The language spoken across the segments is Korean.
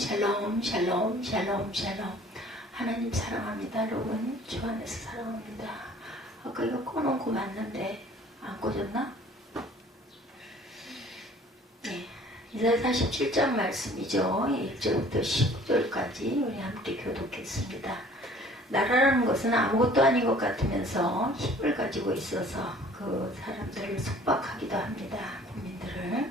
샬롬 샬롬 샬롬 샬롬. 하나님 사랑합니다. 여러분 주 안에서 사랑합니다. 아까 이거 꺼놓은 거 맞는데 안 꺼졌나? 네, 이사야 47장 말씀이죠. 1절부터 15절까지 우리 함께 교독했습니다. 나라라는 것은 아무것도 아닌 것 같으면서 힘을 가지고 있어서 그 사람들을 속박하기도 합니다. 국민들을.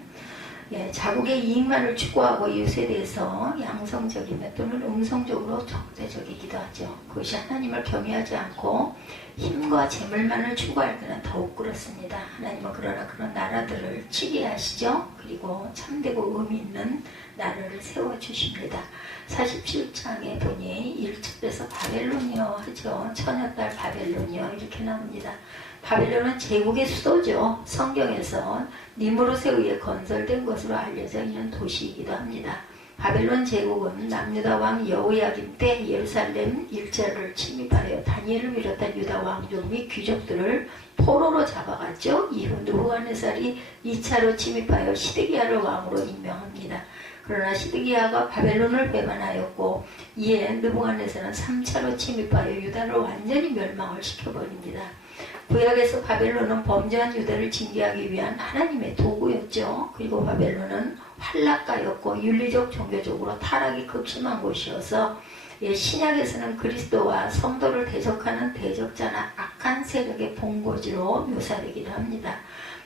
예, 자국의 이익만을 추구하고 이웃에 대해서 양성적이며 또는 음성적으로 적대적이기도 하죠. 그것이 하나님을 경외하지 않고 힘과 재물만을 추구할 때는 더욱 그렇습니다. 하나님은 그러나 그런 나라들을 치게 하시죠. 그리고 참되고 의미 있는 나라를 세워주십니다. 47장에 보니 1절에서 바벨론이요 하죠. 처녀딸 바벨론이요 이렇게 나옵니다. 바벨론은 제국의 수도죠. 성경에서 니무롯에 의해 건설된 것으로 알려져 있는 도시이기도 합니다. 바벨론 제국은 남유다 왕 여호야김 때 예루살렘 일자를 침입하여 다니엘을 비롯한 유다 왕족 및 귀족들을 포로로 잡아갔죠. 이후 느부갓네살이 2차로 침입하여 시드기야를 왕으로 임명합니다. 그러나 시드기야가 바벨론을 배반하였고 이에 느부갓네살은 3차로 침입하여 유다를 완전히 멸망을 시켜버립니다. 구약에서 바벨론은 범죄한 유다를 징계하기 위한 하나님의 도구였죠. 그리고 바벨론은 환락가였고 윤리적 종교적으로 타락이 극심한 곳이어서 신약에서는 그리스도와 성도를 대적하는 대적자나 악한 세력의 본거지로 묘사되기도 합니다.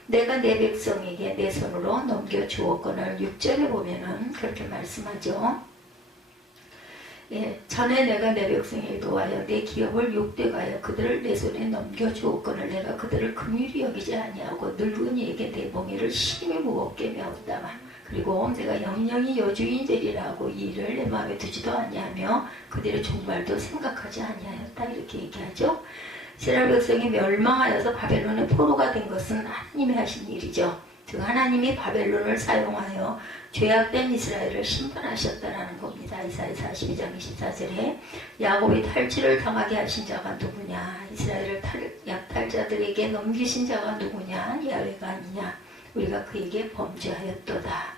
내가 내 백성에게 내 손으로 넘겨주었거늘 6절에 보면은 그렇게 말씀하죠. 예, 전에 내가 내 백성에게 도하여 내 기업을 욕되가여 그들을 내 손에 넘겨주었거늘 내가 그들을 긍휼히 여기지 아니하고 늙은이에게 내 멍에를 심히 무겁게 메었다만 그리고 내가 영영이 여주인이 되리라 하고 이 일을 내 마음에 두지도 아니하며 그들의 종말도 생각하지 아니하였다 이렇게 얘기하죠. 이스라엘 백성이 멸망하여서 바벨론의 포로가 된 것은 하나님이 하신 일이죠. 즉 하나님이 바벨론을 사용하여 죄악된 이스라엘을 심판하셨다라는 겁니다. 이사야 42장 24절에 야곱이 탈취를 당하게 하신 자가 누구냐? 이스라엘을 약탈자들에게 넘기신 자가 누구냐? 야훼가 아니냐? 우리가 그에게 범죄하였도다.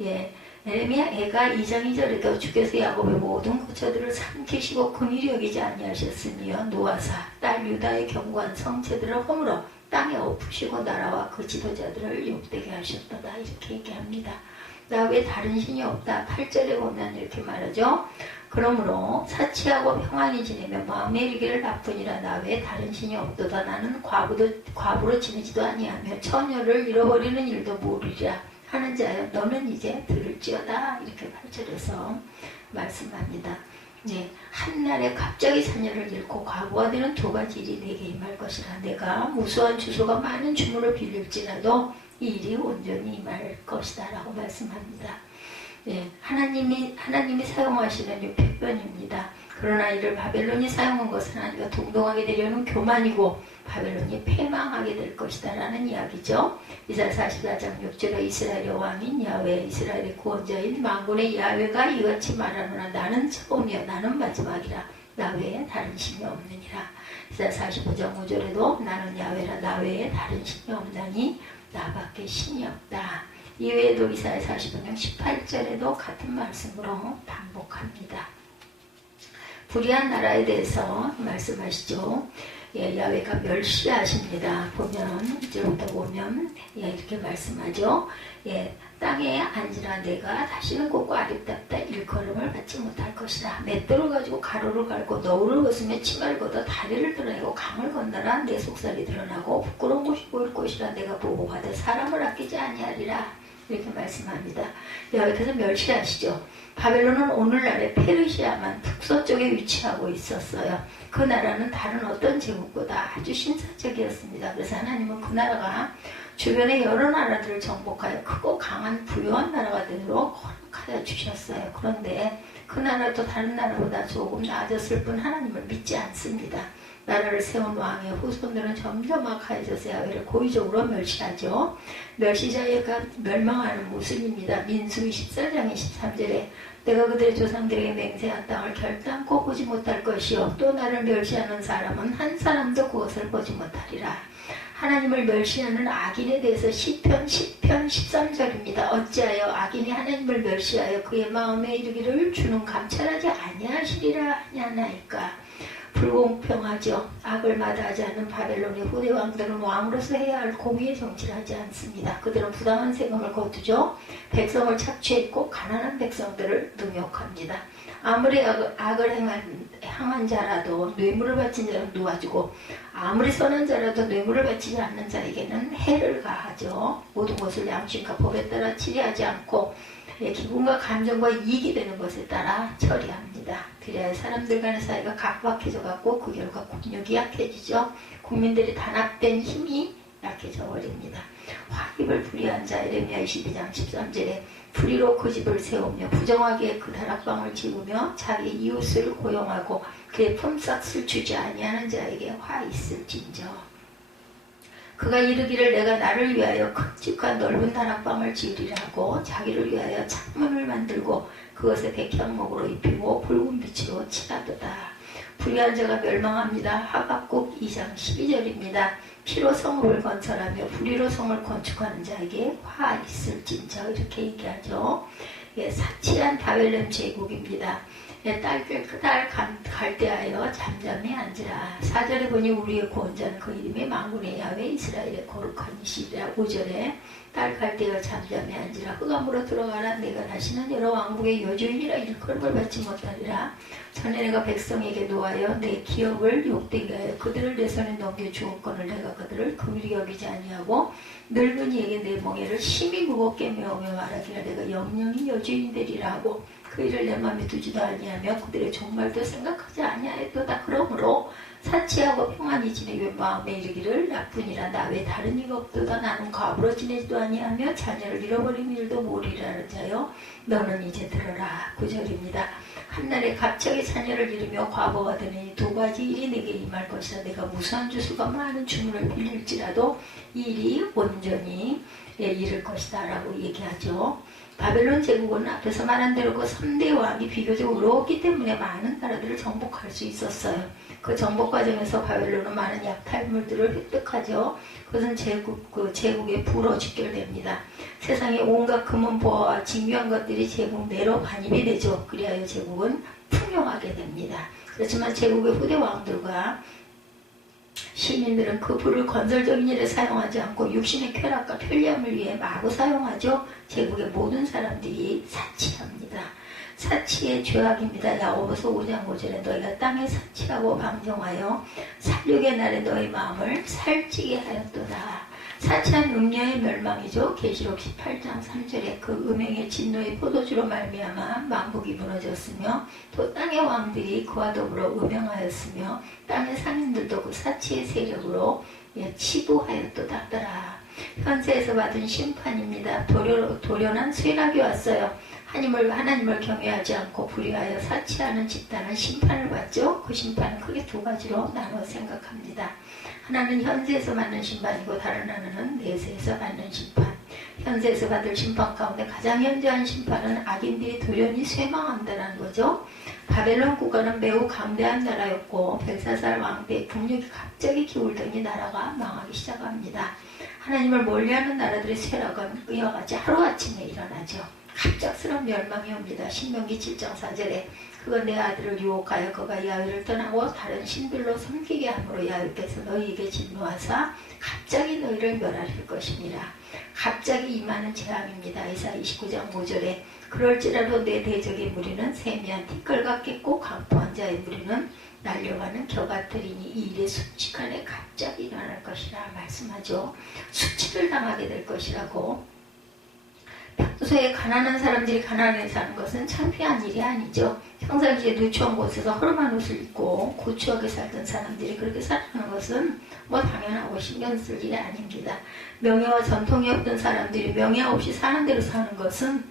예, 에레미야 애가 2장 2절에도 주께서 야곱의 모든 거처들을 삼키시고 긍휼히 여기지 아니하셨으며 노아사 딸 유다의 견고한 성체들을 허물어 땅에 엎으시고 나라와 그 지도자들을 욕되게 하셨도다 이렇게 얘기합니다. 나 외에 다른 신이 없다. 8절에 보면 이렇게 말하죠. 그러므로 사치하고 평안히 지내며 마음의 일기를 나쁘니라. 나 외에 다른 신이 없도다. 나는 과부로 지내지도 아니하며 처녀를 잃어버리는 일도 모르리라 하는 자여 너는 이제 들을지어다. 이렇게 8절에서 말씀합니다. 네, 한날에 갑자기 자녀를 잃고 과부가 되는 두 가지 일이 내게 임할 것이라. 내가 무수한 주소가 많은 주문을 빌릴지라도 이 일이 온전히 임할 것이다 라고 말씀합니다. 네, 하나님이 사용하시는 유폐변입니다. 그러나 이를 바벨론이 사용한 것은 아니고 동동하게 되려는 교만이고 바벨론이 패망하게 될 것이다 라는 이야기죠. 이사야 44장 6절에 이스라엘의 왕인 야훼 이스라엘의 구원자인 만군의 야훼가 이같이 말하노라. 나는 처음이요 나는 마지막이라. 나 외에 다른 신이 없느니라. 이사야 45장 5절에도 나는 야훼라. 나 외에 다른 신이 없나니 나밖에 신이 없다. 이외에도 이사야 45장 18절에도 같은 말씀으로 반복합니다. 불의한 나라에 대해서 말씀하시죠. 예, 야훼가 멸시하십니다. 보면 이제부터 보면 예, 이렇게 말씀하죠. 예, 땅에 앉으라. 내가 다시는 곱고 아름답다. 일컬음을 받지 못할 것이라. 맷돌을 가지고 가로를 갈고 너울을 벗으며 치마를 걷어 다리를 드러내고 강을 건너라. 내 속살이 드러나고 부끄러운 곳이 보일 것이라. 내가 보고 받아 사람을 아끼지 아니하리라. 이렇게 말씀합니다. 야훼께서 멸시하시죠. 바벨론은 오늘날의 페르시아만 북서쪽에 위치하고 있었어요. 그 나라는 다른 어떤 제국보다 아주 신사적이었습니다. 그래서 하나님은 그 나라가 주변의 여러 나라들을 정복하여 크고 강한 부유한 나라가 되도록 허락하여 주셨어요. 그런데 그 나라도 다른 나라보다 조금 나아졌을 뿐 하나님을 믿지 않습니다. 나라를 세운 왕의 후손들은 점점 악해져서 야훼를 고의적으로 멸시하죠. 멸시자가 멸망하는 모습입니다. 민수기 14장 23절에 내가 그들의 조상들에게 맹세한 땅을 결단코 보지 못할 것이요 또 나를 멸시하는 사람은 한 사람도 그것을 보지 못하리라. 하나님을 멸시하는 악인에 대해서 시편 10편 13절입니다. 어찌하여 악인이 하나님을 멸시하여 그의 마음에 이르기를 주는 감찰하지 아니하시리라 하냐나이까. 불공평하죠. 악을 마다하지 않는 바벨론의 후대 왕들은 왕으로서 해야 할 공의의 정치를 하지 않습니다. 그들은 부당한 세금을 거두죠. 백성을 착취했고 가난한 백성들을 능욕합니다. 아무리 악을 행한 자라도 뇌물을 바친 자는 놓아주고 아무리 선한 자라도 뇌물을 바치지 않는 자에게는 해를 가하죠. 모든 것을 양심과 법에 따라 치리하지 않고 기분과 감정과 이익이 되는 것에 따라 처리합니다. 그래야 사람들 간의 사이가 각박해져 갖고 그 결과 국력이 약해지죠. 국민들이 단합된 힘이 약해져 버립니다. 화입을 불의한 자 예레미야 22장 13절에 불의로 그 집을 세우며 부정하게 그 다락방을 지으며 자기 이웃을 고용하고 그의 품삯을 주지 아니하는 자에게 화 있을진저. 그가 이르기를 내가 나를 위하여 큰 집과 넓은 다락방을 지으리라 하고 자기를 위하여 창문을 만들고 그것에 백향목으로 입히고 붉은 빛으로 칠하도다. 불의한 자가 멸망합니다. 하박국 2장 12절입니다. 피로 성읍을 건설하며 불의로 성을 건축하는 자에게 화 있을진저 이렇게 얘기하죠. 사치한 바벨론 제국입니다. 딸 갈대하여 잠잠히 앉으라. 4절에 보니 우리의 구원자는 그 이름이 만군의 야훼 이스라엘의 거룩한 이시리라. 5절에 딸 갈대하여 잠잠히 앉으라. 흑암으로 들어가라. 내가 다시는 여러 왕국의 여주인이라 일컬음을 받지 못하리라. 전에 내가 백성에게 노하여 내 기업을 욕되게 하여 그들을 내 손에 넘겨 주었거늘 내가 그들을 긍휼히 여기지 아니하고 늙은이에게 내 멍에를 심히 무겁게 메우며 말하기를 내가 영영이 여주인이 되리라 하고 그 일을 내 마음에 두지도 아니하며 그들의 종말도 생각하지 아니하였도다. 그러므로 사치하고 평안히 지내며 마음에 이르기를 나뿐이라 나 외 다른 이가 없도다. 나는 과부로 지내지도 아니하며 자녀를 잃어버린 일도 모르리라는 자여 너는 이제 들어라. 9절입니다. 한날에 갑자기 자녀를 잃으며 과부가 되니 두 가지 일이 내게 임할 것이라. 내가 무수한 주수가 많은 주문을 빌릴지라도 이 일이 온전히 이를 것이다 라고 얘기하죠. 바벨론 제국은 앞에서 말한 대로 그 3대 왕이 비교적 어려웠기 때문에 많은 나라들을 정복할 수 있었어요. 그 정복 과정에서 바벨론은 많은 약탈물들을 획득하죠. 그것은 제국의 부로 직결됩니다. 세상의 온갖 금은 보화와 진귀한 것들이 제국 내로 반입이 되죠. 그리하여 제국은 풍요하게 됩니다. 그렇지만 제국의 후대 왕들과 시민들은 그 부를 건설적인 일에 사용하지 않고 육신의 쾌락과 편리함을 위해 마구 사용하죠. 제국의 모든 사람들이 사치합니다. 사치의 죄악입니다. 야고보서 5장 5절에 너희가 땅에 사치하고 방종하여 살육의 날에 너희 마음을 살찌게 하였도다. 사치한 음녀의 멸망이죠. 계시록 18장 3절에 그 음행의 진노의 포도주로 말미암아 만국이 무너졌으며 또 땅의 왕들이 그와 더불어 음행하였으며 땅의 상인들도 그 사치의 세력으로 치부하였도다. 현세에서 받은 심판입니다. 도련한 쇠락이 왔어요. 하나님을 경외하지 않고 불의하여 사치하는 집단은 심판을 받죠. 그 심판은 크게 두 가지로 나눠 생각합니다. 하나는 현세에서 받는 심판이고 다른 하나는 내세에서 받는 심판. 현세에서 받을 심판 가운데 가장 현저한 심판은 악인들이 돌연히 쇠망한다는 거죠. 바벨론 국가는 매우 강대한 나라였고 벨사살 왕 때 국력이 갑자기 기울더니 나라가 망하기 시작합니다. 하나님을 멀리하는 나라들의 쇠락은 이와 같이 하루아침에 일어나죠. 갑작스러운 멸망이 옵니다. 신명기 7장 4절에 그가 내 아들을 유혹하여 그가 야훼를 떠나고 다른 신들로 섬기게 함으로 야훼께서 너희에게 진노하사 갑자기 너희를 멸하실 것이니라. 갑자기 임하는 재앙입니다. 이사야 29장 5절에 그럴지라도 내 대적의 무리는 세미한 티끌 같겠고 강포한 자의 무리는 날려가는 겨 같으리니 이 일이 순식간에 갑자기 일어날 것이라 말씀하죠. 수치를 당하게 될 것이라고. 평소에 가난한 사람들이 가난하게 사는 것은 창피한 일이 아니죠. 평상시에 누추한 곳에서 허름한 옷을 입고 고추하게 살던 사람들이 그렇게 살아가는 것은 당연하고 신경 쓸 일이 아닙니다. 명예와 전통이 없던 사람들이 명예 없이 사는 대로 사는 것은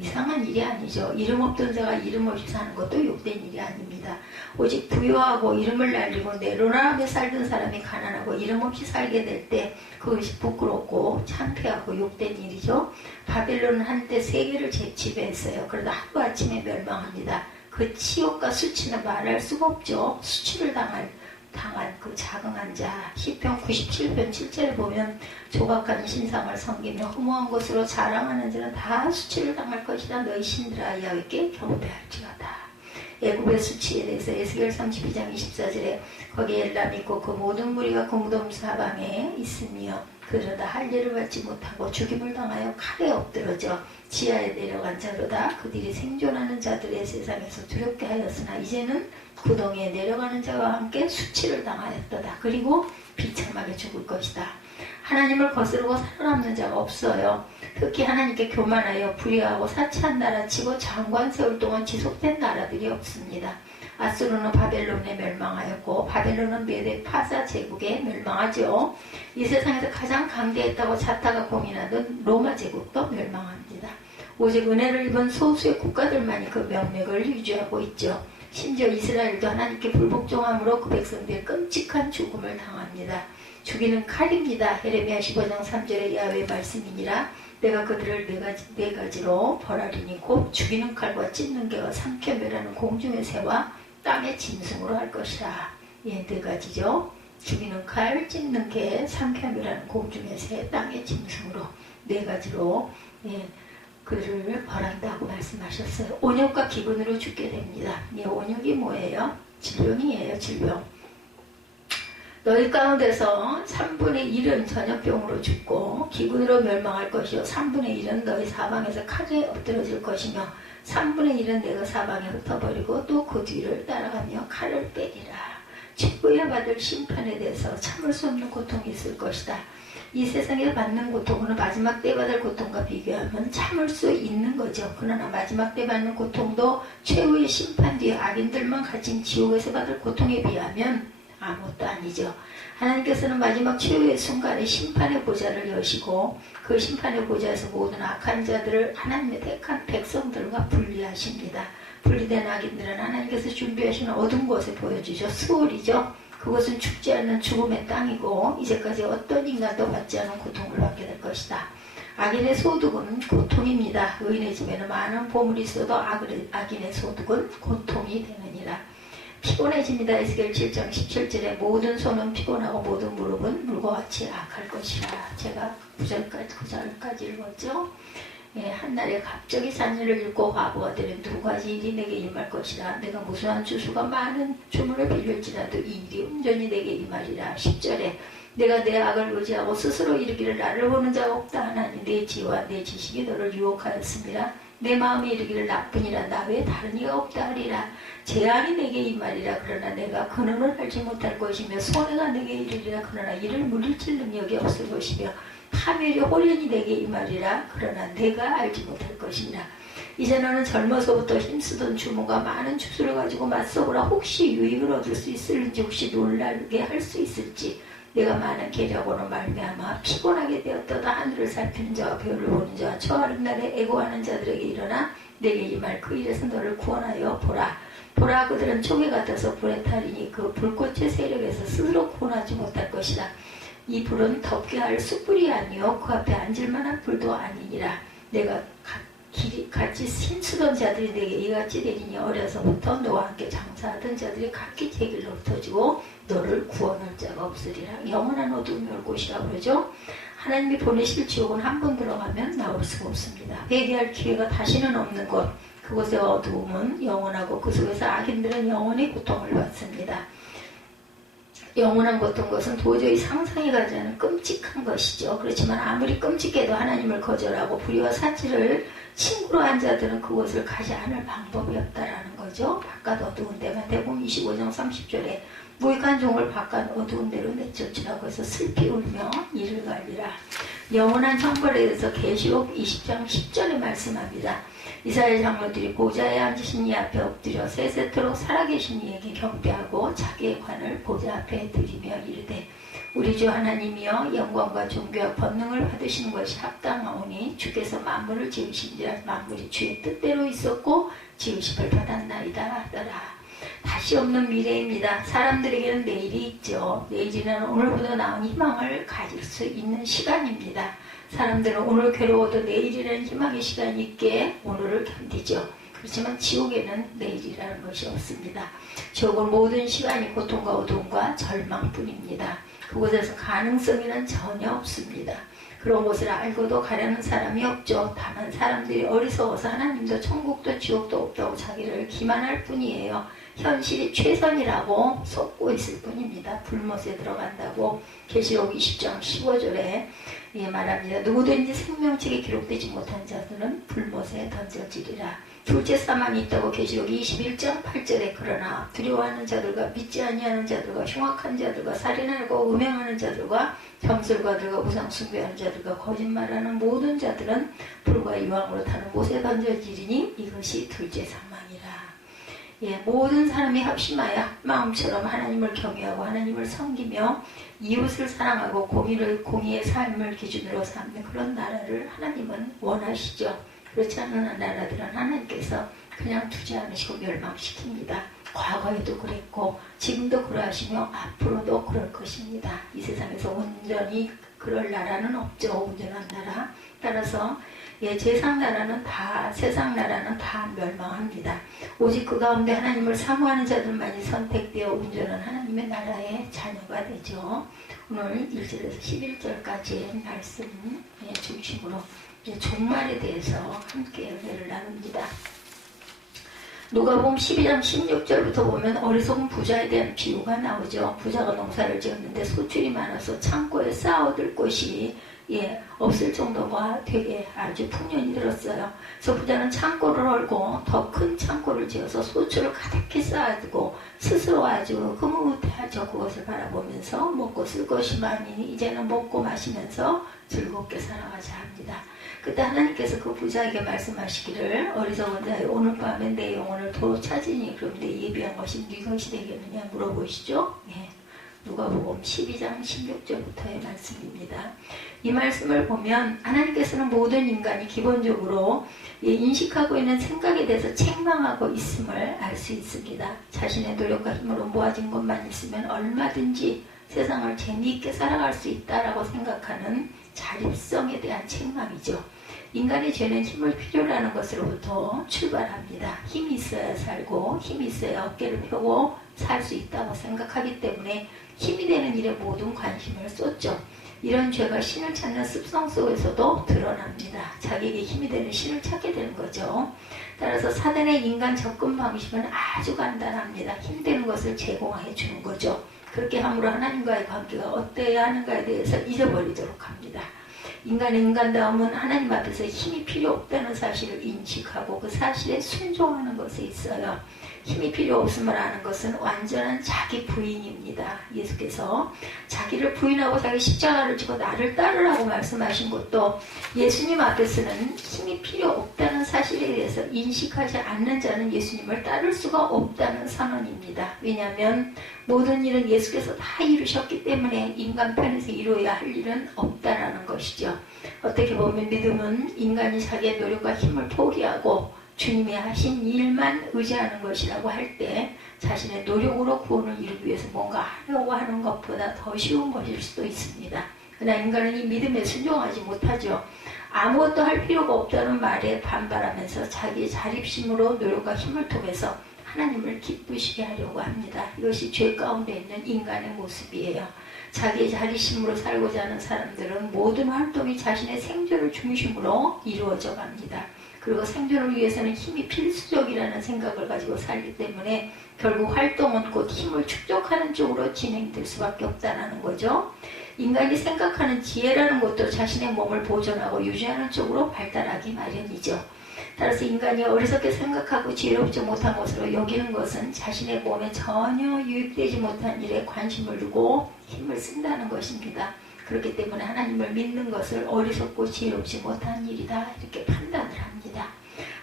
이상한 일이 아니죠. 이름 없던 자가 이름 없이 사는 것도 욕된 일이 아닙니다. 오직 부유하고 이름을 날리고 내로남에 살던 사람이 가난하고 이름 없이 살게 될 때 그것이 부끄럽고 창피하고 욕된 일이죠. 바벨론은 한때 세계를 지배했어요. 그러다 하루아침에 멸망합니다. 그 치욕과 수치는 말할 수가 없죠. 수치를 당할 당한 그 자긍한 자. 시편 97편 7절을 보면 조각한 신상을 섬기며 허무한 것으로 자랑하는 자는 다 수치를 당할 것이다. 너희 신들아 야훼께 경배할지어다. 애굽의 수치에 대해서 에스겔 32장 24절에 거기에 엘람 있고 그 모든 무리가 그 무덤 사방에 있으며 그러다 할 일을 받지 못하고 죽임을 당하여 칼에 엎드러져 지하에 내려간 자로다. 그들이 생존하는 자들의 세상에서 두렵게 하였으나 이제는 구덩이에 내려가는 자와 함께 수치를 당하였도다. 그리고 비참하게 죽을 것이다. 하나님을 거스르고 살아남는 자가 없어요. 특히 하나님께 교만하여 불의하고 사치한 나라 치고 장관 세울 동안 지속된 나라들이 없습니다. 아수르는 바벨론에 멸망하였고 바벨론은 메대 파사 제국에 멸망하죠. 이 세상에서 가장 강대했다고 자타가 공인하던 로마 제국도 멸망합니다. 오직 은혜를 입은 소수의 국가들만이 그 명맥을 유지하고 있죠. 심지어 이스라엘도 하나님께 불복종함으로 그 백성들이 끔찍한 죽음을 당합니다. 죽이는 칼입니다. 예레미야 15장 3절에 야훼의 말씀이니라. 내가 그들을 네 가지로 벌하리니 곧 죽이는 칼과 찢는 개와 삼켜 멸하는 공중의 새와 땅의 짐승으로 할 것이라. 예, 네 가지죠. 죽이는 칼, 찢는 개, 삼켜 멸하는 공중의 새, 땅의 짐승으로 네 가지로 그를 벌한다고 말씀하셨어요. 온역과 기근으로 죽게 됩니다. 예, 온역이 뭐예요? 질병이에요. 질병. 너희 가운데서 3분의 1은 전염병으로 죽고 기근으로 멸망할 것이요 3분의 1은 너희 사방에서 칼에 엎드러질 것이며 3분의 1은 내가 사방에 흩어버리고 또 그 뒤를 따라가며 칼을 빼리라. 죽어야 받을 심판에 대해서 참을 수 없는 고통이 있을 것이다. 이 세상에 받는 고통은 마지막 때 받을 고통과 비교하면 참을 수 있는 거죠. 그러나 마지막 때 받는 고통도 최후의 심판 뒤에 악인들만 가진 지옥에서 받을 고통에 비하면 아무것도 아니죠. 하나님께서는 마지막 최후의 순간에 심판의 보좌를 여시고 그 심판의 보좌에서 모든 악한 자들을 하나님의 택한 백성들과 분리하십니다. 분리된 악인들은 하나님께서 준비하시는 어두운 곳에 보여주죠. 수월이죠. 그것은 죽지 않는 죽음의 땅이고 이제까지 어떤 인간도 받지 않은 고통을 받게 될 것이다. 악인의 소득은 고통입니다. 의인의 집에는 많은 보물이 있어도 악인의 소득은 고통이 되느니라. 피곤해집니다. 에스겔 7장 17절에 모든 손은 피곤하고 모든 무릎은 물과 같이 악할 것이라. 제가 9절까지 읽었죠. 예, 한날에 갑자기 산일을 읽고 과부가 되는 두 가지 일이 내게 임할 것이라. 내가 무수한 주수가 많은 주문을 빌릴지라도 이 일이 온전히 내게 임하리라. 10절에 내가 내 악을 의지하고 스스로 이르기를 나를 보는 자가 없다 하나니 내 지와 내 지식이 너를 유혹하였습니다. 내 마음이 이르기를 나뿐이라 나 외에 다른 이가 없다 하리라. 재앙이 내게 임하리라. 그러나 내가 근원을 알지 못할 것이며 손해가 내게 이르리라. 그러나 이를 물리칠 능력이 없을 것이며 파멸이 홀연히 내게 임하리라. 그러나 내가 알지 못할 것이니라. 이제 너는 젊어서부터 힘쓰던 주모가 많은 주수를 가지고 맞서보라. 혹시 유익을 얻을 수 있을지 혹시 놀라게 할 수 있을지. 내가 많은 계략으로 말미암아 피곤하게 되었다가 하늘을 살피는 자와 별을 보는 자와 처하는 날에 애고하는 자들에게 일어나 내게 임할 그 일에서 너를 구원하여 보라. 보라 그들은 총에 같아서 불에 타리니 그 불꽃의 세력에서 스스로 구원하지 못할 것이다. 이 불은 덮게 할 숯불이 아니요 그 앞에 앉을 만한 불도 아니니라. 내가 같이 힘쓰던 자들이 내게 이같이 되리니 어려서부터 너와 함께 장사하던 자들이 각기 제 길로 흩어지고 너를 구원할 자가 없으리라. 영원한 어두움이 올 곳이라 그러죠. 하나님이 보내실 지옥은 한 번 들어가면 나올 수가 없습니다. 회개할 기회가 다시는 없는 곳. 그곳의 어두움은 영원하고 그 속에서 악인들은 영원히 고통을 받습니다. 영원한 고통 것은 도저히 상상이 가지 않은 끔찍한 것이죠. 그렇지만 아무리 끔찍해도 하나님을 거절하고 불의와 사치를 친구로 한 자들은 그곳을 가지 않을 방법이 없다라는 거죠. 바깥 어두운 데가 대본 25장 30절에 무익한 종을 바깥 어두운 데로 내쫓으라고 해서 슬피 울며 이를 갈리라. 영원한 형벌에 대해서 계시록 20장 10절에 말씀합니다. 이스라엘 장로들이 보좌에 앉으신 이 앞에 엎드려 세세토록 살아계신 이에게 경배하고 자기의 관을 보좌 앞에 드리며 이르되 우리 주 하나님이여 영광과 존귀와 권능을 받으시는 것이 합당하오니 주께서 만물을 지으신지라. 만물이 주의 뜻대로 있었고 지으심을 받았나이다 하더라. 다시 없는 미래입니다. 사람들에게는 내일이 있죠. 내일이란 오늘보다 나은 희망을 가질 수 있는 시간입니다. 사람들은 오늘 괴로워도 내일이라는 희망의 시간이 있게 오늘을 견디죠. 그렇지만 지옥에는 내일이라는 것이 없습니다. 지옥은 모든 시간이 고통과 어두움과 절망뿐입니다. 그곳에서 가능성이란 전혀 없습니다. 그런 곳을 알고도 가려는 사람이 없죠. 다만 사람들이 어리석어서 하나님도 천국도 지옥도 없다고 자기를 기만할 뿐이에요. 현실이 최선이라고 속고 있을 뿐입니다. 불못에 들어간다고 계시록 20장 15절에 말합니다. 누구든지 생명책에 기록되지 못한 자들은 불못에 던져지리라. 둘째 사망이 있다고 계시록 21장 8절에 그러나 두려워하는 자들과 믿지 아니하는 자들과 흉악한 자들과 살인하고 음행하는 자들과 점술가들과 우상 숭배하는 자들과 거짓말하는 모든 자들은 불과 이왕으로 타는 못에 던져지리니 이것이 둘째 사망이라. 모든 사람이 합심하여 한마음처럼 하나님을 경외하고 하나님을 섬기며 이웃을 사랑하고 공의의 삶을 기준으로 삼는 그런 나라를 하나님은 원하시죠. 그렇지 않은 나라들은 하나님께서 그냥 두지 않으시고 멸망시킵니다. 과거에도 그랬고 지금도 그러하시며 앞으로도 그럴 것입니다. 이 세상에서 온전히 그럴 나라는 없죠. 온전한 나라. 따라서 세상 나라는 다 멸망합니다. 오직 그 가운데 하나님을 사모하는 자들만이 선택되어 온전한 하나님의 나라의 자녀가 되죠. 오늘 1절에서 11절까지의 말씀 중심으로 종말에 대해서 함께 은혜를 나눕니다. 누가복음 12장 16절부터 보면 어리석은 부자에 대한 비유가 나오죠. 부자가 농사를 지었는데 소출이 많아서 창고에 쌓아둘 곳이 없을 정도가 되게 아주 풍년이 들었어요. 그래서 부자는 창고를 헐고 더 큰 창고를 지어서 소출을 가득히 쌓아두고 스스로 아주 흐뭇해하죠. 그것을 바라보면서 먹고 쓸 것이 많으니 이제는 먹고 마시면서 즐겁게 살아가자 합니다. 그때 하나님께서 그 부자에게 말씀하시기를 어리석은 자여 오늘 밤에 내 영혼을 도로 찾으니 그럼 내 예비한 것이 네 것이 되겠느냐 물어보시죠. 누가복음 12장 16절부터의 말씀입니다. 이 말씀을 보면 하나님께서는 모든 인간이 기본적으로 인식하고 있는 생각에 대해서 책망하고 있음을 알 수 있습니다. 자신의 노력과 힘으로 모아진 것만 있으면 얼마든지 세상을 재미있게 살아갈 수 있다라고 생각하는 자립성에 대한 책망이죠. 인간의 죄는 힘을 필요로 하는 것으로부터 출발합니다. 힘이 있어야 살고 힘이 있어야 어깨를 펴고 살 수 있다고 생각하기 때문에 힘이 되는 일에 모든 관심을 쏟죠. 이런 죄가 신을 찾는 습성 속에서도 드러납니다. 자기에게 힘이 되는 신을 찾게 되는 거죠. 따라서 사단의 인간 접근 방식은 아주 간단합니다. 힘되는 것을 제공해 주는 거죠. 그렇게 함으로 하나님과의 관계가 어때야 하는가에 대해서 잊어버리도록 합니다. 인간의 인간다움은 하나님 앞에서 힘이 필요 없다는 사실을 인식하고 그 사실에 순종하는 것에 있어요. 힘이 필요 없음을 아는 것은 완전한 자기 부인입니다. 예수께서 자기를 부인하고 자기 십자가를 지고 나를 따르라고 말씀하신 것도 예수님 앞에서는 힘이 필요 없다는 사실에 대해서 인식하지 않는 자는 예수님을 따를 수가 없다는 선언입니다. 왜냐하면 모든 일은 예수께서 다 이루셨기 때문에 인간 편에서 이루어야 할 일은 없다라는 것이죠. 어떻게 보면 믿음은 인간이 자기의 노력과 힘을 포기하고 주님이 하신 일만 의지하는 것이라고 할 때 자신의 노력으로 구원을 이루기 위해서 뭔가 하려고 하는 것보다 더 쉬운 것일 수도 있습니다. 그러나 인간은 이 믿음에 순종하지 못하죠. 아무것도 할 필요가 없다는 말에 반발하면서 자기의 자립심으로 노력과 힘을 통해서 하나님을 기쁘시게 하려고 합니다. 이것이 죄 가운데 있는 인간의 모습이에요. 자기의 자립심으로 살고자 하는 사람들은 모든 활동이 자신의 생존을 중심으로 이루어져 갑니다. 그리고 생존을 위해서는 힘이 필수적이라는 생각을 가지고 살기 때문에 결국 활동은 곧 힘을 축적하는 쪽으로 진행될 수밖에 없다는 거죠. 인간이 생각하는 지혜라는 것도 자신의 몸을 보존하고 유지하는 쪽으로 발달하기 마련이죠. 따라서 인간이 어리석게 생각하고 지혜롭지 못한 것으로 여기는 것은 자신의 몸에 전혀 유익되지 못한 일에 관심을 두고 힘을 쓴다는 것입니다. 그렇기 때문에 하나님을 믿는 것을 어리석고 지혜롭지 못한 일이다 이렇게 판단을 합니다.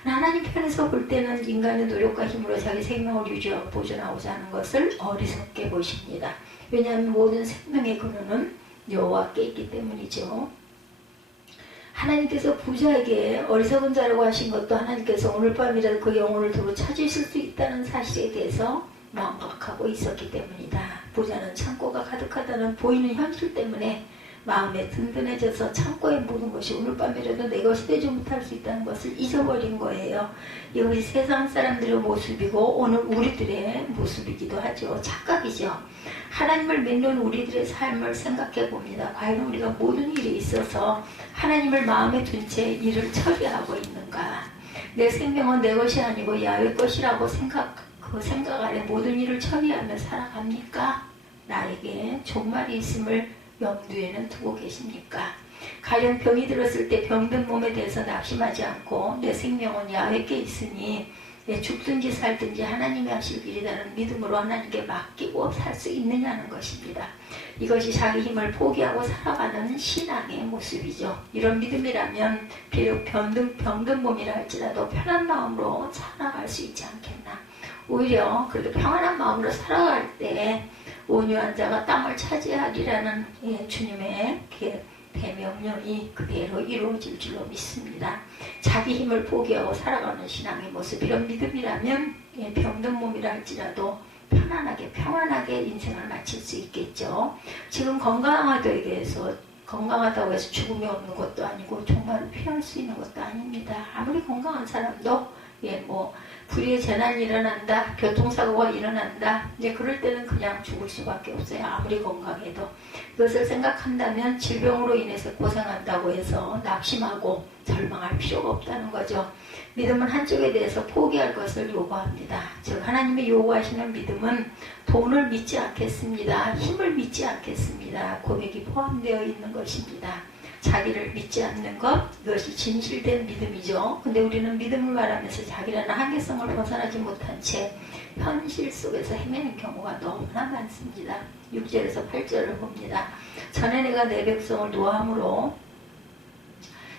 하나님 편에서 볼 때는 인간의 노력과 힘으로 자기 생명을 유지하고 보존하고자 하는 것을 어리석게 보십니다. 왜냐하면 모든 생명의 근원은 여호와께 있기 때문이죠. 하나님께서 부자에게 어리석은 자라고 하신 것도 하나님께서 오늘 밤이라도 그 영혼을 도로 찾으실 수 있다는 사실에 대해서 망각하고 있었기 때문이다. 부자는 창고가 가득하다는 보이는 현실 때문에 마음에 든든해져서 창고에 모든 것이 오늘 밤이라도 내 것이 되지 못할 수 있다는 것을 잊어버린 거예요. 이것이 세상 사람들의 모습이고 오늘 우리들의 모습이기도 하죠. 착각이죠. 하나님을 믿는 우리들의 삶을 생각해 봅니다. 과연 우리가 모든 일에 있어서 하나님을 마음에 둔 채 일을 처리하고 있는가? 내 생명은 내 것이 아니고 야훼 것이라고 그 생각 안에 모든 일을 처리하며 살아갑니까? 나에게 종말이 있음을 염두에는 두고 계십니까? 가령 병이 들었을 때 병든 몸에 대해서 낙심하지 않고 내 생명은 야훼께 있으니 죽든지 살든지 하나님이 하실 길이라는 믿음으로 하나님께 맡기고 살 수 있느냐는 것입니다. 이것이 자기 힘을 포기하고 살아가는 신앙의 모습이죠. 이런 믿음이라면 비록 병든 몸이라 할지라도 편한 마음으로 살아갈 수 있지 않겠나. 오히려 그렇게 평안한 마음으로 살아갈 때 온유한 자가 땅을 차지하리라는 주님의 대명령이 그대로 이루어질 줄로 믿습니다. 자기 힘을 포기하고 살아가는 신앙의 모습, 이런 믿음이라면 병든 몸이라 할지라도 편안하게 평안하게 인생을 마칠 수 있겠죠. 지금 건강하다고 해서 죽음이 없는 것도 아니고 종말을 피할 수 있는 것도 아닙니다. 아무리 건강한 사람도 불의의 재난이 일어난다, 교통사고가 일어난다, 그럴 때는 그냥 죽을 수밖에 없어요. 아무리 건강해도. 이것을 생각한다면 질병으로 인해서 고생한다고 해서 낙심하고 절망할 필요가 없다는 거죠. 믿음은 한쪽에 대해서 포기할 것을 요구합니다. 즉 하나님이 요구하시는 믿음은 돈을 믿지 않겠습니다. 힘을 믿지 않겠습니다. 고백이 포함되어 있는 것입니다. 자기를 믿지 않는 것, 이것이 진실된 믿음이죠. 근데 우리는 믿음을 말하면서 자기라는 한계성을 벗어나지 못한 채 현실 속에서 헤매는 경우가 너무나 많습니다. 6절에서 8절을 봅니다. 전에 내가 내 백성을 노함으로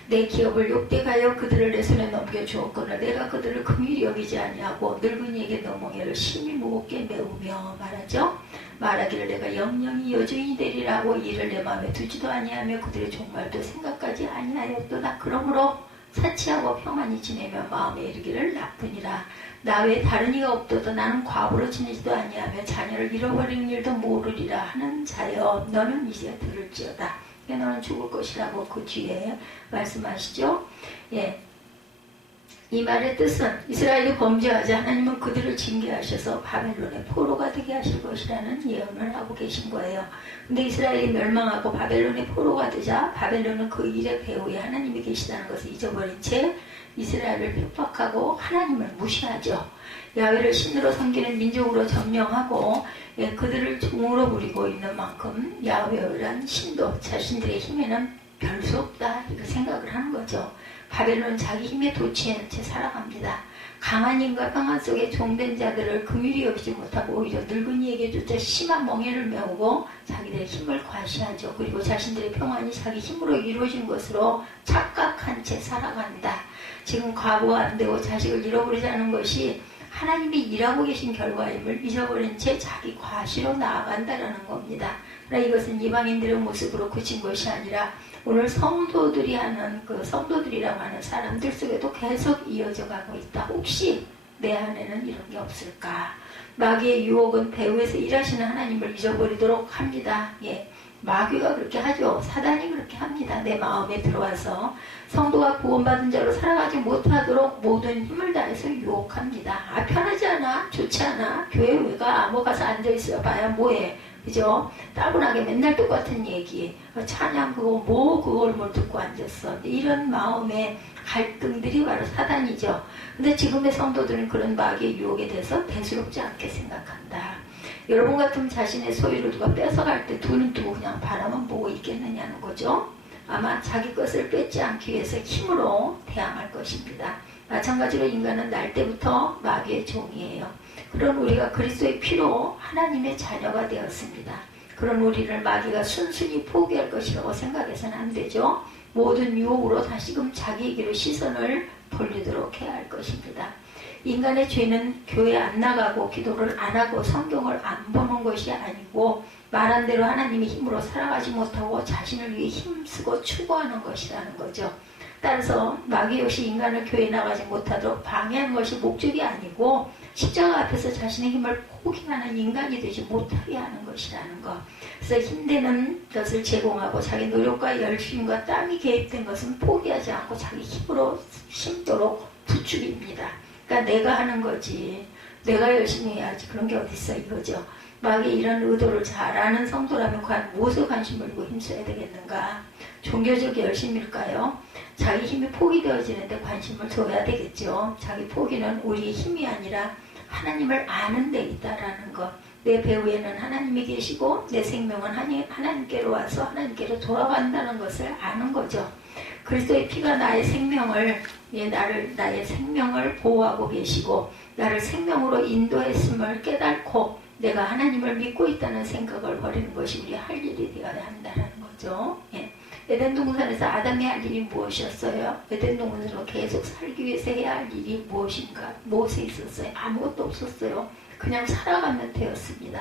내 기업을 욕되하여 그들을 내 손에 넘겨주었거나 내가 그들을 긍휼히 여기지 아니하고 늙은이에게 너 멍에를 심히 무겁게 메우며 말하죠. 말하기를 내가 영영이 여주인이 되리라고 이를 내 마음에 두지도 아니하며 그들의 종말도 생각까지 아니하였도다. 그러므로 사치하고 평안히 지내며 마음에 이르기를 나쁘니라. 나 외에 다른 이가 없도다. 나는 과부로 지내지도 아니하며 자녀를 잃어버리는 일도 모르리라 하는 자여, 너는 이제 들을지어다. 너는 죽을 것이라고 그 뒤에 말씀하시죠. 이 말의 뜻은 이스라엘이 범죄하자 하나님은 그들을 징계하셔서 바벨론의 포로가 되게 하실 것이라는 예언을 하고 계신 거예요. 근데 이스라엘이 멸망하고 바벨론의 포로가 되자 바벨론은 그 일의 배후에 하나님이 계시다는 것을 잊어버린 채 이스라엘을 핍박하고 하나님을 무시하죠. 야훼를 신으로 섬기는 민족으로 점령하고 그들을 종으로 부리고 있는 만큼 야훼란 신도 자신들의 힘에는 별 수 없다 이렇게 생각을 하는 거죠. 바벨론은 자기 힘에 도취한 채 살아갑니다. 강한 힘과 평안 속에 종된 자들을 긍휼히 여기지 못하고 오히려 늙은이에게조차 심한 멍에를 메우고 자기들의 힘을 과시하죠. 그리고 자신들의 평안이 자기 힘으로 이루어진 것으로 착각한 채 살아간다. 지금 과부가 안 되고 자식을 잃어버리자는 것이 하나님이 일하고 계신 결과임을 잊어버린 채 자기 과시로 나아간다는 겁니다. 그러나 이것은 이방인들의 모습으로 그친 것이 아니라 오늘 성도들이라고 하는 사람들 속에도 계속 이어져 가고 있다. 혹시 내 안에는 이런 게 없을까? 마귀의 유혹은 배후에서 일하시는 하나님을 잊어버리도록 합니다. 마귀가 그렇게 하죠. 사단이 그렇게 합니다. 내 마음에 들어와서 성도가 구원받은 자로 살아가지 못하도록 모든 힘을 다해서 유혹합니다. 편하지 않아? 좋지 않아? 교회 왜 가? 가서 앉아있어 봐야 뭐해? 그죠? 따분하게 맨날 똑같은 얘기. 찬양 그걸 뭘 듣고 앉았어. 이런 마음의 갈등들이 바로 사단이죠. 근데 지금의 성도들은 그런 마귀의 유혹에 대해서 대수롭지 않게 생각한다. 여러분 같으면 자신의 소유를 누가 뺏어갈 때 두 눈 뜨고 그냥 바라만 보고 있겠느냐는 거죠. 아마 자기 것을 뺏지 않기 위해서 힘으로 대항할 것입니다. 마찬가지로 인간은 날 때부터 마귀의 종이에요. 그런 우리가 그리스도의 피로 하나님의 자녀가 되었습니다. 그런 우리를 마귀가 순순히 포기할 것이라고 생각해서는 안 되죠. 모든 유혹으로 다시금 자기에게로 시선을 돌리도록 해야 할 것입니다. 인간의 죄는 교회 안 나가고 기도를 안 하고 성경을 안 보는 것이 아니고 말한 대로 하나님의 힘으로 살아가지 못하고 자신을 위해 힘쓰고 추구하는 것이라는 거죠. 따라서 마귀 역시 인간을 교회에 나가지 못하도록 방해하는 것이 목적이 아니고 십자가 앞에서 자신의 힘을 포기하는 인간이 되지 못하게 하는 것이라는 것. 그래서 힘되는 것을 제공하고 자기 노력과 열심과 땀이 개입된 것은 포기하지 않고 자기 힘으로 심도록 부추깁니다. 그러니까 내가 하는 거지. 내가 열심히 해야지. 그런 게 어딨어 이거죠. 마귀 이런 의도를 잘 아는 성도라면 과연 무엇에 관심을 두고 힘써야 되겠는가? 종교적 열심일까요? 자기 힘이 포기되어지는데 관심을 둬야 되겠죠. 자기 포기는 우리의 힘이 아니라 하나님을 아는 데 있다라는 것. 내 배후에는 하나님이 계시고 내 생명은 하나님께로 와서 하나님께로 돌아간다는 것을 아는 거죠. 그리스도의 피가 나의 생명을 보호하고 계시고 나를 생명으로 인도했음을 깨닫고 내가 하나님을 믿고 있다는 생각을 버리는 것이 우리 할 일이 되어야 한다는 거죠. 예. 에덴 동산에서 아담이 할 일이 무엇이었어요? 에덴 동산으로 계속 살기 위해서 해야 할 일이 무엇인가? 무엇에 있었어요? 아무것도 없었어요. 그냥 살아가면 되었습니다.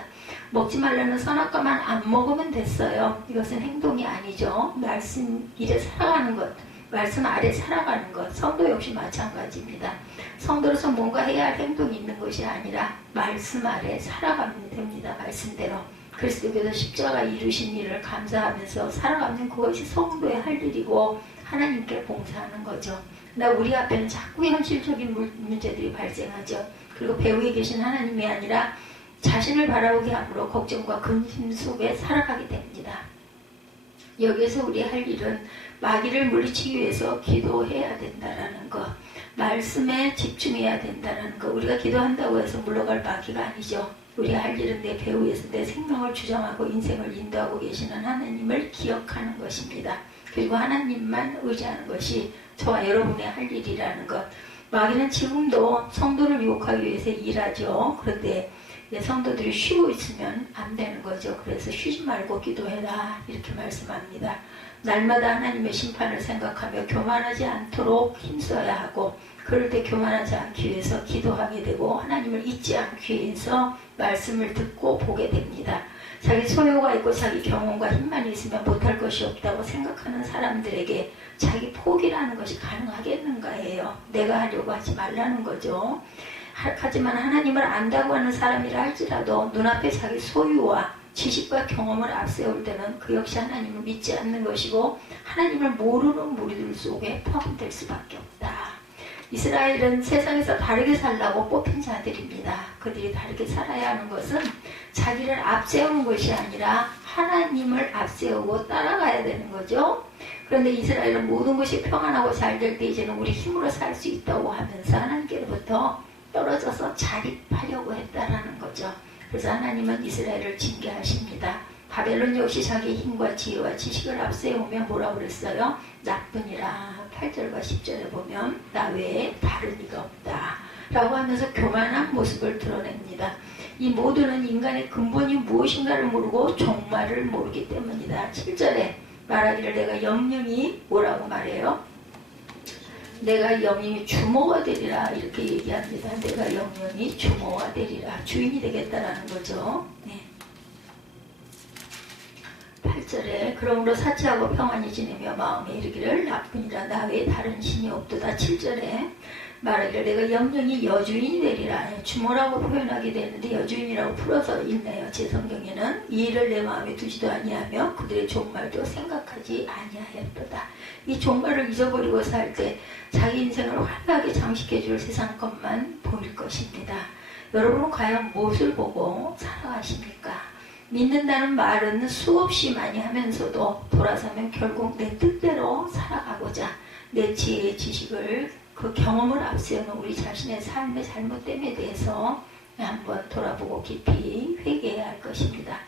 먹지 말라는 선악과만 안 먹으면 됐어요. 이것은 행동이 아니죠. 말씀 이래 살아가는 것, 말씀 아래 살아가는 것, 성도 역시 마찬가지입니다. 성도로서 뭔가 해야 할 행동이 있는 것이 아니라 말씀 아래 살아가면 됩니다. 말씀대로. 그리스도께서 십자가 이루신 일을 감사하면서 살아가면 그것이 성도의 할 일이고 하나님께 봉사하는 거죠. 그러나 우리 앞에는 자꾸 현실적인 문제들이 발생하죠. 그리고 배후에 계신 하나님이 아니라 자신을 바라보게 함으로 걱정과 근심 속에 살아가게 됩니다. 여기에서 우리 할 일은 마귀를 물리치기 위해서 기도해야 된다는 것, 말씀에 집중해야 된다는 것. 우리가 기도한다고 해서 물러갈 마귀가 아니죠. 우리가 할 일은 내 배후에서 내 생명을 주장하고 인생을 인도하고 계시는 하나님을 기억하는 것입니다. 그리고 하나님만 의지하는 것이 저와 여러분의 할 일이라는 것. 마귀는 지금도 성도를 유혹하기 위해서 일하죠. 그런데 성도들이 쉬고 있으면 안 되는 거죠. 그래서 쉬지 말고 기도해라 이렇게 말씀합니다. 날마다 하나님의 심판을 생각하며 교만하지 않도록 힘써야 하고, 그럴 때 교만하지 않기 위해서 기도하게 되고 하나님을 잊지 않기 위해서 말씀을 듣고 보게 됩니다. 자기 소유가 있고 자기 경험과 힘만 있으면 못할 것이 없다고 생각하는 사람들에게 자기 포기라는 것이 가능하겠는가예요. 내가 하려고 하지 말라는 거죠. 하지만 하나님을 안다고 하는 사람이라 할지라도 눈앞에 자기 소유와 지식과 경험을 앞세울 때는 그 역시 하나님을 믿지 않는 것이고 하나님을 모르는 무리들 속에 포함될 수밖에 없다. 이스라엘은 세상에서 다르게 살라고 뽑힌 자들입니다. 그들이 다르게 살아야 하는 것은 자기를 앞세우는 것이 아니라 하나님을 앞세우고 따라가야 되는 거죠. 그런데 이스라엘은 모든 것이 평안하고 잘 될 때 이제는 우리 힘으로 살 수 있다고 하면서 하나님께로부터 떨어져서 자립하려고 했다라는 거죠. 그래서 하나님은 이스라엘을 징계하십니다. 바벨론 역시 자기 힘과 지혜와 지식을 앞세우며 뭐라고 그랬어요? 나뿐이라. 8절과 10절에 보면 나 외에 다른 이가 없다 라고 하면서 교만한 모습을 드러냅니다. 이 모두는 인간의 근본이 무엇인가를 모르고 종말을 모르기 때문이다. 7절에 말하기를 내가 영영이 뭐라고 말해요? 내가 영영이 주모가 되리라 이렇게 얘기합니다. 내가 영영이 주모가 되리라. 주인이 되겠다라는 거죠. 네. 8절에 그러므로 사치하고 평안히 지내며 마음에 이르기를 나뿐이라 나 외에 다른 신이 없도다. 7절에 말하기를 내가 영영이 여주인이 되리라. 주모라고 표현하게 되는데 여주인이라고 풀어서 읽네요. 제 성경에는 이 일을 내 마음에 두지도 아니하며 그들의 종말도 생각하지 아니하였도다. 이 종말을 잊어버리고 살 때 자기 인생을 화려하게 장식해 줄 세상 것만 보일 것입니다. 여러분은 과연 무엇을 보고 살아가십니까? 믿는다는 말은 수없이 많이 하면서도 돌아서면 결국 내 뜻대로 살아가고자 내 지혜의 지식을 그 경험을 앞세우는 우리 자신의 삶의 잘못됨에 대해서 한번 돌아보고 깊이 회개해야 할 것입니다.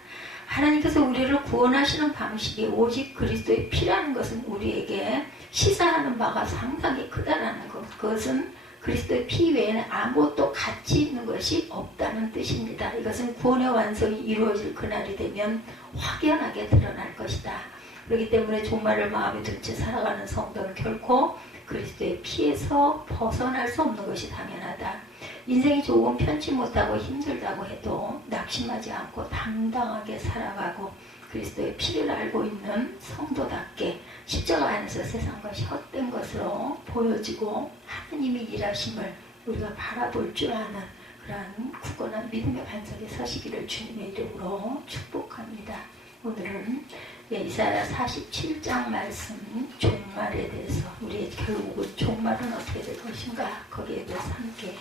하나님께서 우리를 구원하시는 방식이 오직 그리스도의 피라는 것은 우리에게 시사하는 바가 상당히 크다라는 것. 그것은 그리스도의 피 외에는 아무것도 가치 있는 것이 없다는 뜻입니다. 이것은 구원의 완성이 이루어질 그날이 되면 확연하게 드러날 것이다. 그렇기 때문에 종말을 마음에 둔 채 살아가는 성도는 결코 그리스도의 피에서 벗어날 수 없는 것이 당연하다. 인생이 조금 편치 못하고 힘들다고 해도 낙심하지 않고 당당하게 살아가고 그리스도의 피를 알고 있는 성도답게 십자가 안에서 세상 것이 헛된 것으로 보여지고 하나님이 일하심을 우리가 바라볼 줄 아는 그러한 굳건한 믿음의 반석에 서시기를 주님의 이름으로 축복합니다. 오늘은 이사야 47장 말씀 종말에 대해서 우리의 결국은 종말은 어떻게 될 것인가 거기에 대해서 함께